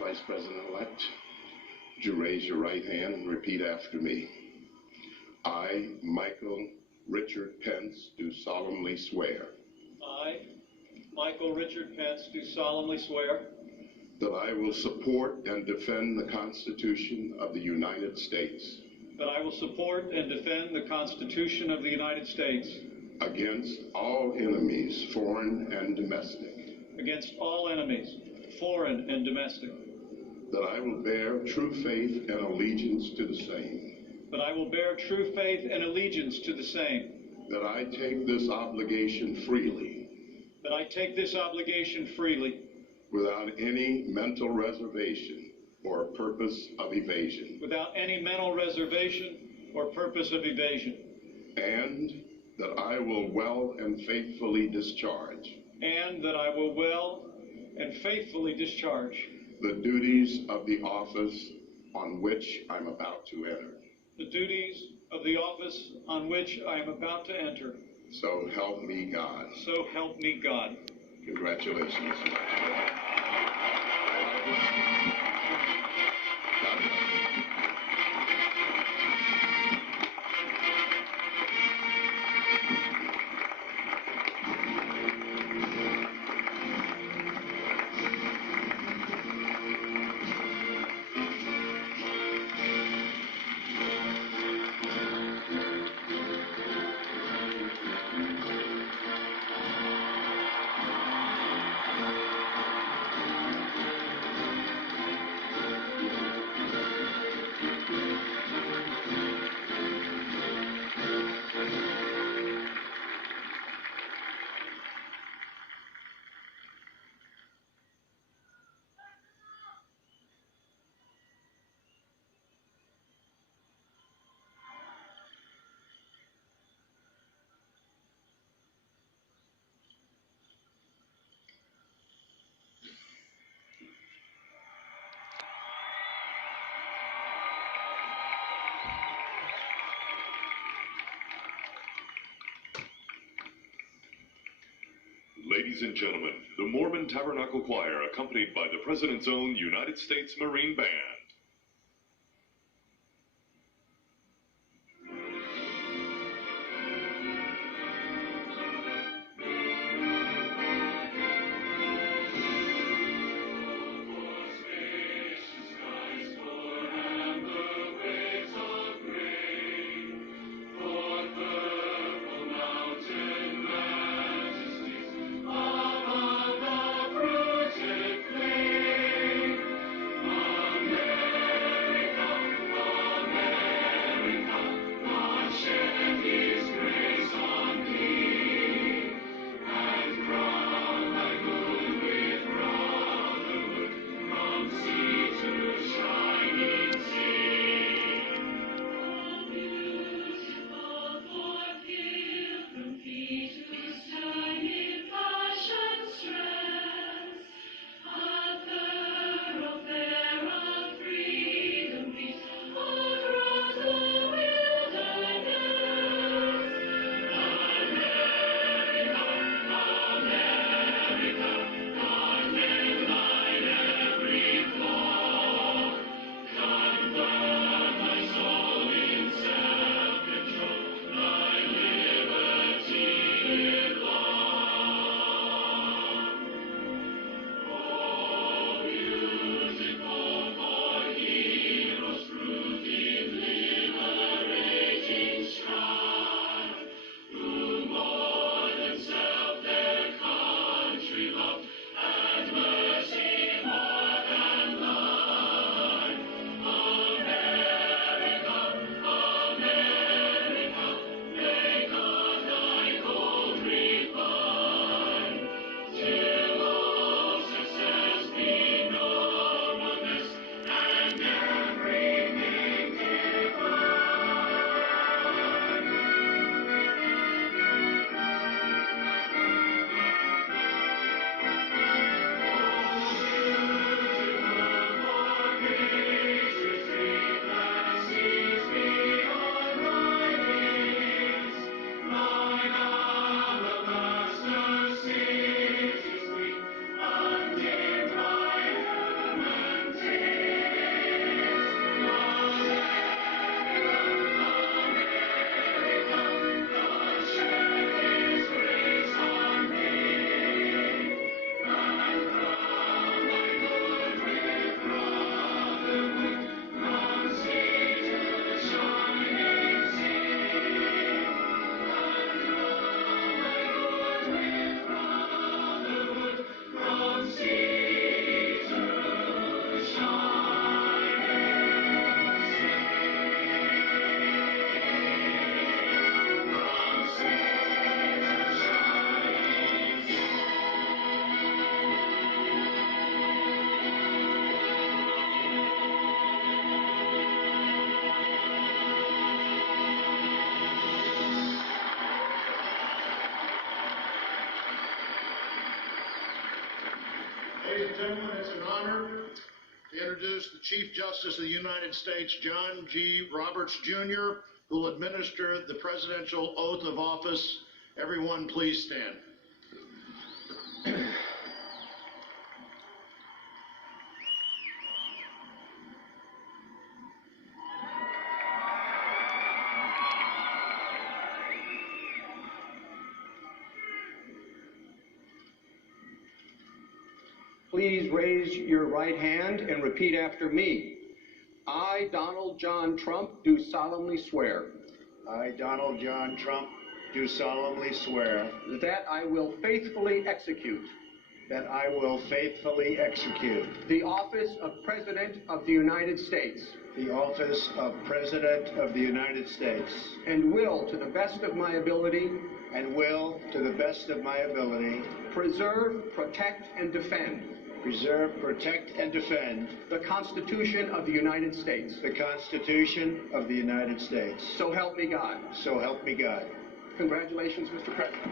Vice President-elect, would you raise your right hand and repeat after me? I, Michael Richard Pence, do solemnly swear. I, Michael Richard Pence, do solemnly swear that I will support and defend the Constitution of the United States that I will support and defend the Constitution of the United States against all enemies, foreign and domestic, against all enemies, foreign and domestic, that I will bear true faith and allegiance to the same, that I will bear true faith and allegiance to the same, that I take this obligation freely, that I take this obligation freely, without any mental reservation or purpose of evasion, without any mental reservation or purpose of evasion, and that I will well and faithfully discharge the duties of the office on which I'm about to enter. The duties of the office on which I am about to enter. So help me God. So help me God. Congratulations. Ladies and gentlemen, the Mormon Tabernacle Choir, accompanied by the President's own United States Marine Band. Amen. Ladies and gentlemen, it's an honor to introduce the Chief Justice of the United States, John G. Roberts, Jr., who will administer the presidential oath of office. Everyone, please stand. Please raise your right hand and repeat after me. I, Donald John Trump, do solemnly swear I, Donald John Trump, do solemnly swear that I will faithfully execute that I will faithfully execute the office of President of the United States the office of President of the United States and will, to the best of my ability, and will, to the best of my ability, preserve, protect, and defend preserve, protect, and defend the Constitution of the United States. the Constitution of the United States. So help me God. So help me God. Congratulations, Mr. President.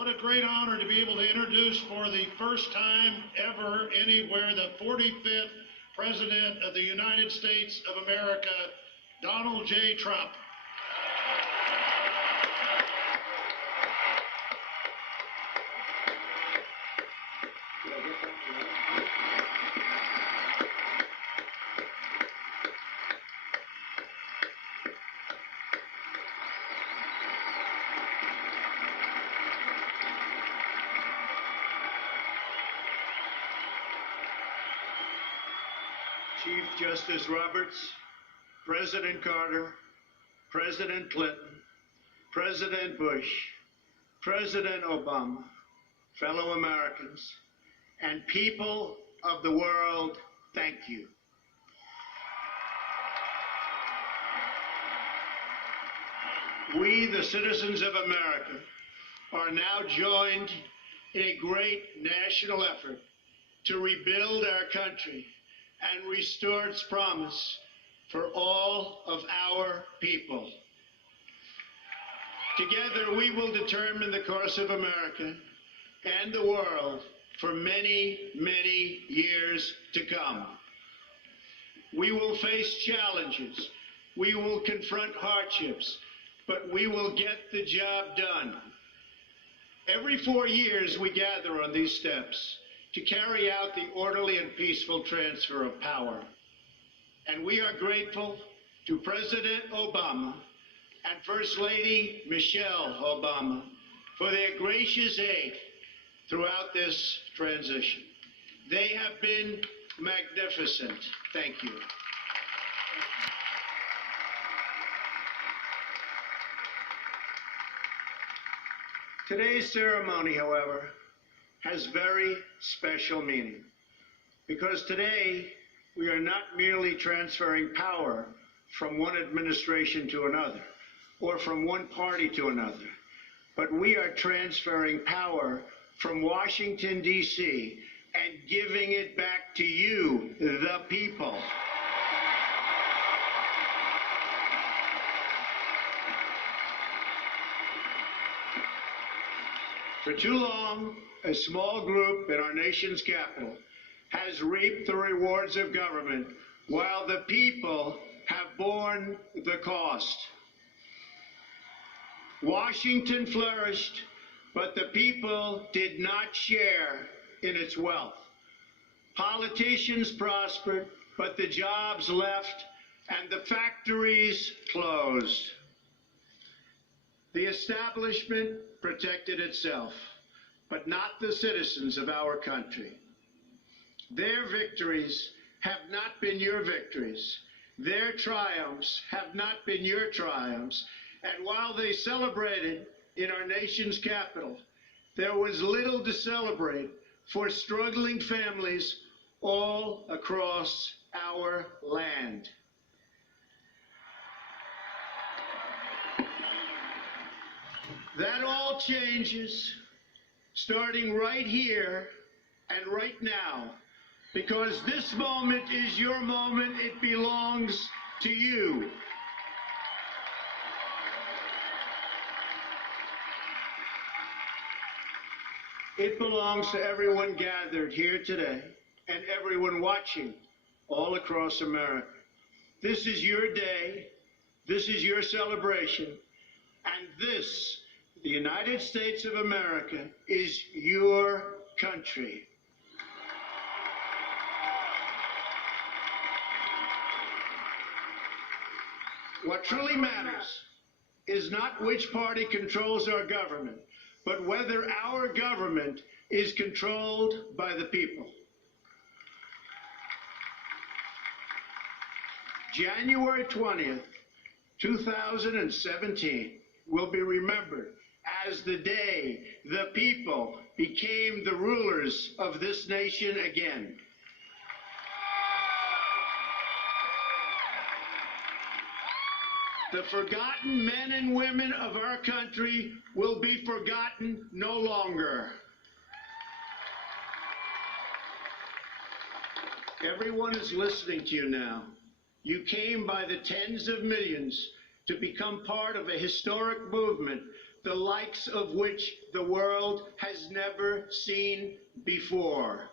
What a great honor to be able to introduce for the first time ever anywhere the 45th President of the United States of America, Donald J. Trump. Chief Justice Roberts, President Carter, President Clinton, President Bush, President Obama, fellow Americans, and people of the world, thank you. We, the citizens of America, are now joined in a great national effort to rebuild our country and restore its promise for all of our people. Together, we will determine the course of America and the world for many, many years to come. We will face challenges. We will confront hardships, but we will get the job done. Every 4 years, we gather on these steps to carry out the orderly and peaceful transfer of power. And we are grateful to President Obama and First Lady Michelle Obama for their gracious aid throughout this transition. They have been magnificent. Thank you. Today's ceremony, however, has very special meaning, because today we are not merely transferring power from one administration to another or from one party to another, but we are transferring power from Washington, D.C. and giving it back to you, the people. For too long, a small group in our nation's capital has reaped the rewards of government while the people have borne the cost. Washington flourished, but the people did not share in its wealth. Politicians prospered, but the jobs left and the factories closed. The establishment protected itself, but not the citizens of our country. Their victories have not been your victories. Their triumphs have not been your triumphs. And while they celebrated in our nation's capital, there was little to celebrate for struggling families all across our land. That all changes starting right here and right now, because this moment is your moment. It belongs to you. It belongs to everyone gathered here today and everyone watching all across America. This is your day. This is your celebration. And this, the United States of America, is your country. What truly matters is not which party controls our government, but whether our government is controlled by the people. January 20th, 2017 will be remembered as the day the people became the rulers of this nation again. The forgotten men and women of our country will be forgotten no longer. Everyone is listening to you now. You came by the tens of millions to become part of a historic movement, the likes of which the world has never seen before.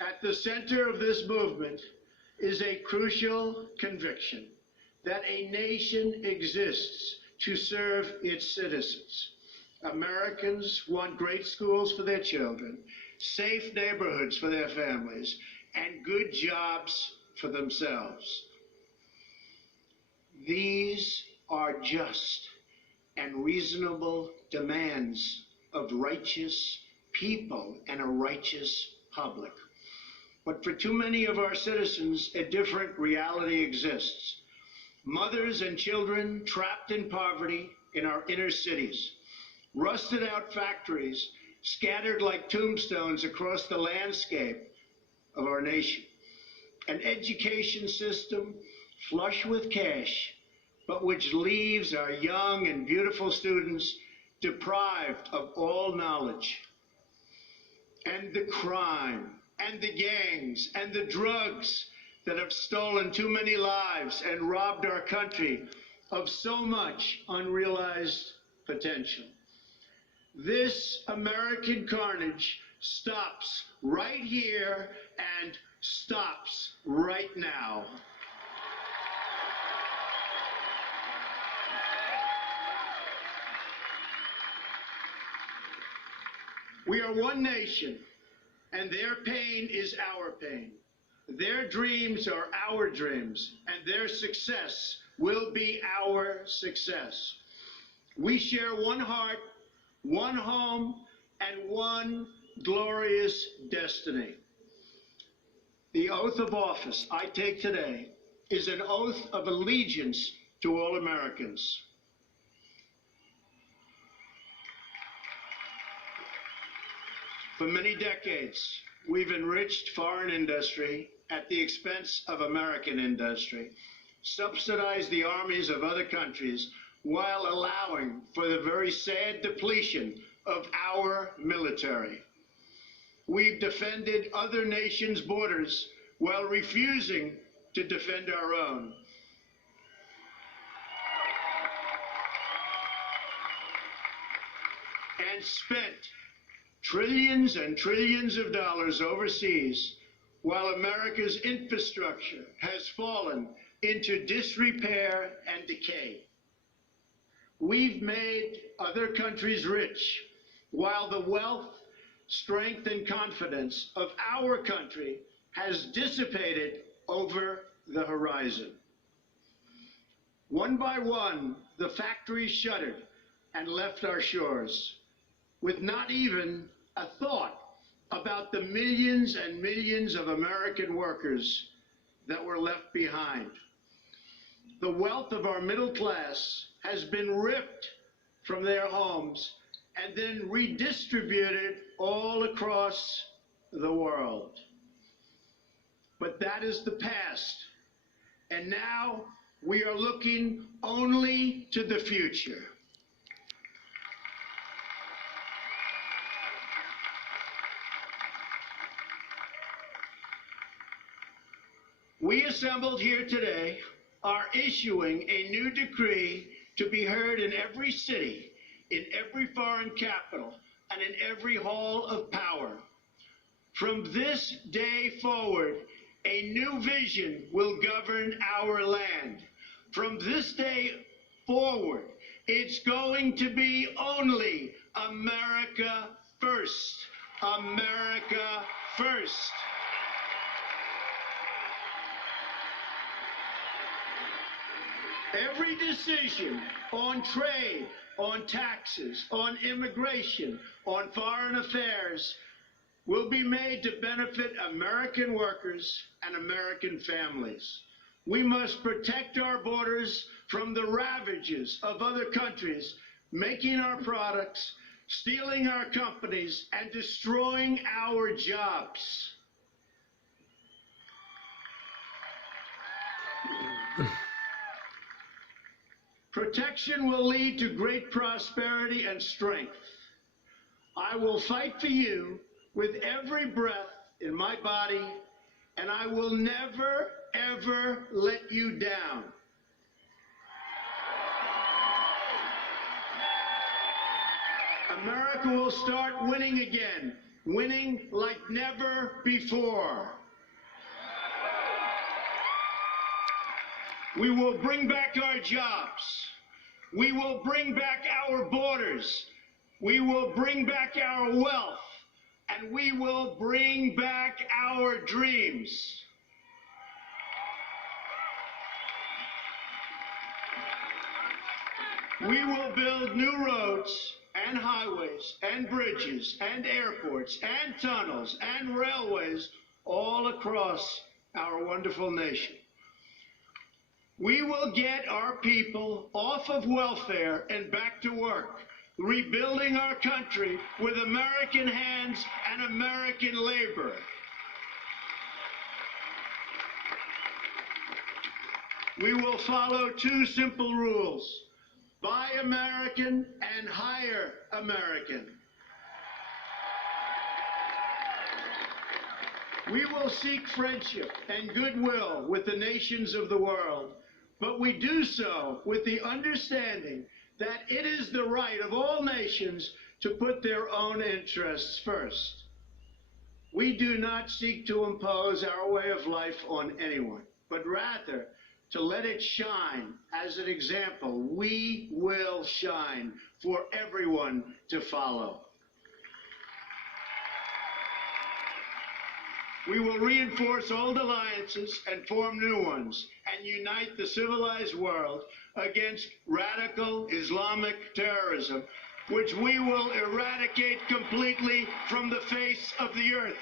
At the center of this movement is a crucial conviction that a nation exists to serve its citizens. Americans want great schools for their children, safe neighborhoods for their families, and good jobs for themselves. These are just and reasonable demands of righteous people and a righteous public. But for too many of our citizens, a different reality exists. Mothers and children trapped in poverty in our inner cities, rusted out factories scattered like tombstones across the landscape of our nation, an education system flush with cash, but which leaves our young and beautiful students deprived of all knowledge, and the crime and the gangs and the drugs that have stolen too many lives and robbed our country of so much unrealized potential. This American carnage stops right here and stops right now. We are one nation, and their pain is our pain. Their dreams are our dreams, and their success will be our success. We share one heart, one home, and one glorious destiny. The oath of office I take today is an oath of allegiance to all Americans. For many decades, we've enriched foreign industry at the expense of American industry, subsidized the armies of other countries while allowing for the very sad depletion of our military. We've defended other nations' borders while refusing to defend our own. And spent trillions and trillions of dollars overseas while America's infrastructure has fallen into disrepair and decay. We've made other countries rich, while the wealth, strength, and confidence of our country has dissipated over the horizon. One by one, the factories shuttered and left our shores, with not even a thought about the millions and millions of American workers that were left behind. The wealth of our middle class has been ripped from their homes and then redistributed all across the world. But that is the past, and now we are looking only to the future. We assembled here today are issuing a new decree to be heard in every city, in every foreign capital, and in every hall of power. From this day forward, a new vision will govern our land. From this day forward, it's going to be only America first. America first. Every decision on trade, on taxes, on immigration, on foreign affairs will be made to benefit American workers and American families. We must protect our borders from the ravages of other countries, making our products, stealing our companies, and destroying our jobs. Protection will lead to great prosperity and strength. I will fight for you with every breath in my body, and I will never, ever let you down. America will start winning again, winning like never before. We will bring back our jobs. We will bring back our borders. We will bring back our wealth. And we will bring back our dreams. We will build new roads and highways and bridges and airports and tunnels and railways all across our wonderful nation. We will get our people off of welfare and back to work, rebuilding our country with American hands and American labor. We will follow two simple rules: buy American and hire American. We will seek friendship and goodwill with the nations of the world, but we do so with the understanding that it is the right of all nations to put their own interests first. We do not seek to impose our way of life on anyone, but rather to let it shine as an example. We will shine for everyone to follow. We will reinforce old alliances and form new ones and unite the civilized world against radical Islamic terrorism, which we will eradicate completely from the face of the earth.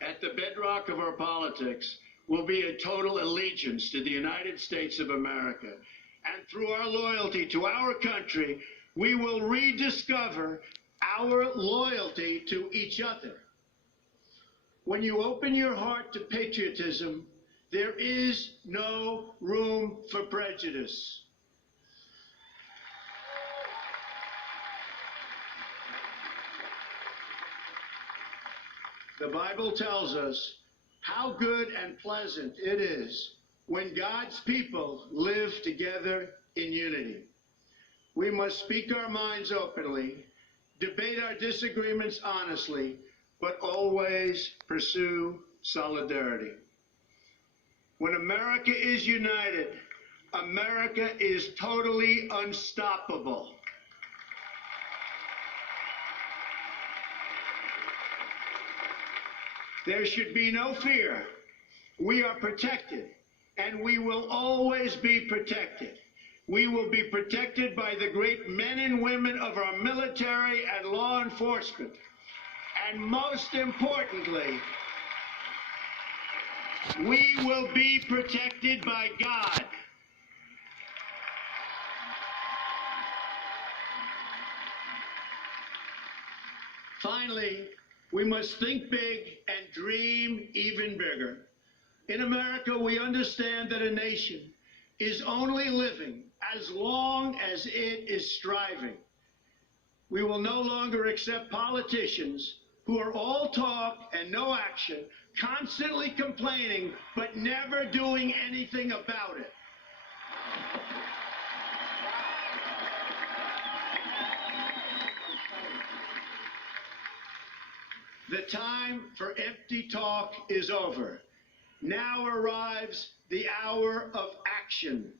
At the bedrock of our politics will be a total allegiance to the United States of America. And through our loyalty to our country, we will rediscover our loyalty to each other. When you open your heart to patriotism, there is no room for prejudice. The Bible tells us how good and pleasant it is when God's people live together in unity. We must speak our minds openly debate our disagreements honestly, but always pursue solidarity. When America is united, America is totally unstoppable. There should be no fear. We are protected, and we will always be protected. We will be protected by the great men and women of our military and law enforcement. And most importantly, we will be protected by God. Finally, we must think big and dream even bigger. In America, we understand that a nation is only living as long as it is striving. We will no longer accept politicians who are all talk and no action, constantly complaining, but never doing anything about it. The time for empty talk is over. Now arrives the hour of action.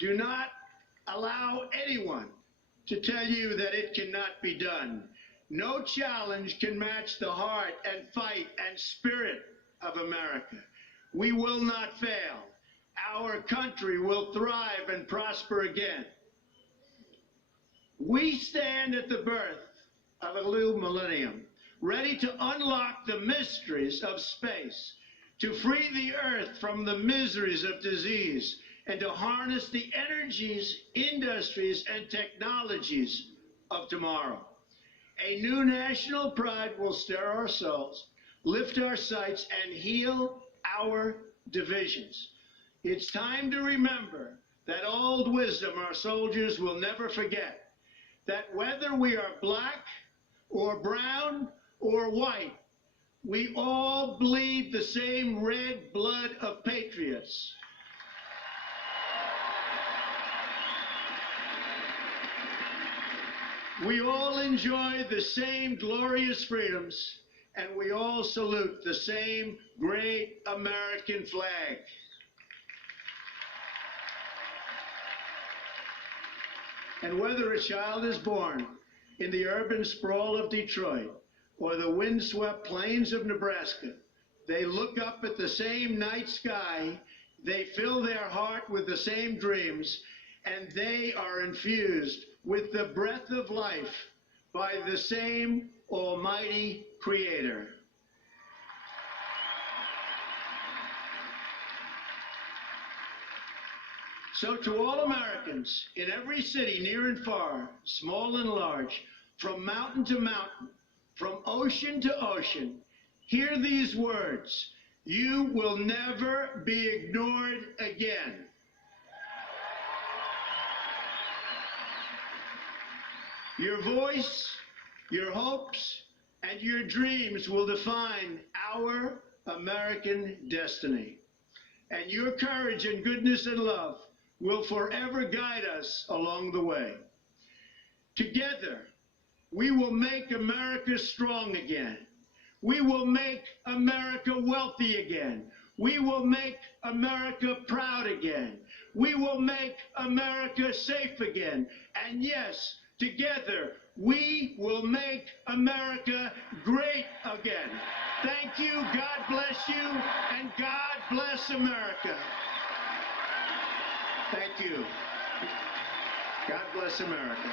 Do not allow anyone to tell you that it cannot be done. No challenge can match the heart and fight and spirit of America. We will not fail. Our country will thrive and prosper again. We stand at the birth of a new millennium, ready to unlock the mysteries of space, to free the earth from the miseries of disease, and to harness the energies, industries, and technologies of tomorrow. A new national pride will stir our souls, lift our sights, and heal our divisions. It's time to remember that old wisdom our soldiers will never forget, that whether we are black or brown or white, we all bleed the same red blood of patriots. We all enjoy the same glorious freedoms, and we all salute the same great American flag. And whether a child is born in the urban sprawl of Detroit or the windswept plains of Nebraska, they look up at the same night sky, they fill their heart with the same dreams, and they are infused with the breath of life by the same almighty Creator. So to all Americans in every city, near and far, small and large, from mountain to mountain, from ocean to ocean, hear these words: you will never be ignored again. Your voice, your hopes, and your dreams will define our American destiny. And your courage and goodness and love will forever guide us along the way. Together, we will make America strong again. We will make America wealthy again. We will make America proud again. We will make America safe again. And yes, together, we will make America great again. Thank you, God bless you, and God bless America. Thank you. God bless America.